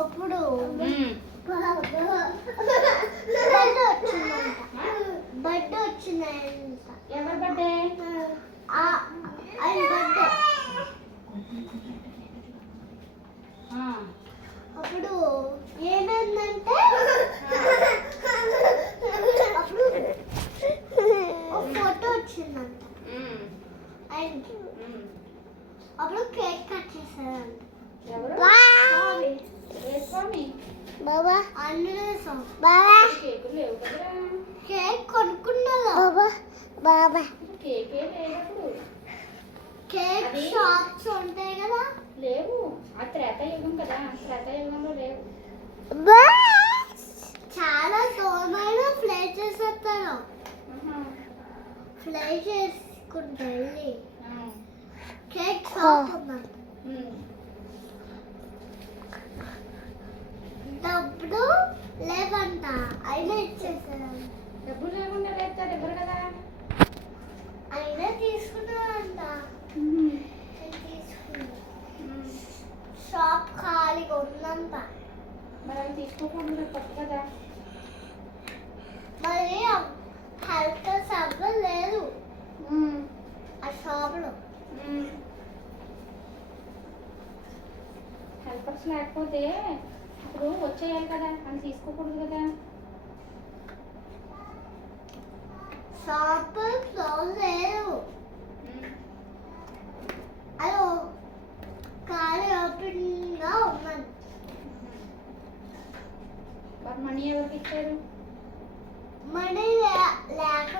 అప్పుడు బర్త్డే వచ్చిందంట. ఎవరి బర్త్డే? ఆయన బర్త్డే. అప్పుడు ఏమైందంటే అప్పుడు ఒక ఫోటో వచ్చిందంట ఆయనకి. అప్పుడు కేక్ కట్ చేశారంట. ఎవరు? స్వామి బాబా ఆంజనేయ స్వామి. బాబా కేకులు లేవు కదరా. కేక్ కొనుక్కున్నారా? బాబా బాబా కేకే లేనప్పుడు కేక్ షాప్స్ ఉంటాయి కదా, లేవు. ఆ త్రేతాయుగం కదా, త్రేతాయుగంలో లేవు. చాలా దూరమైన ఫ్లై చేసేస్తారు. ఫ్లై చేసుకుంటా వెళ్ళి కేక్ షాప్ ఉందంట. డబ్బులు లేవంట, అయినా ఇచ్చేసారు. డబ్బులు లేకుండా లేపుతారు ఎవరు కదా. అయినా తీసుకున్నారంట. షాప్ ఖాళీగా ఉందంట. మరి అవి తీసుకోకుండా తప్పు కదా. మరి హెల్త్ సర్వర్ లేదు ఆ షాప్లో. హెల్పర్స్ లేకపోతే ఇప్పుడు వచ్చేయాలి కదా, అని తీసుకోకూడదు కదా. షాప్ క్లోజ్ లేదు, అది ఖాళీ ఓపెన్గా ఉన్నది. మరి మనీ ఎవరికి ఇచ్చారు? మనీ లేక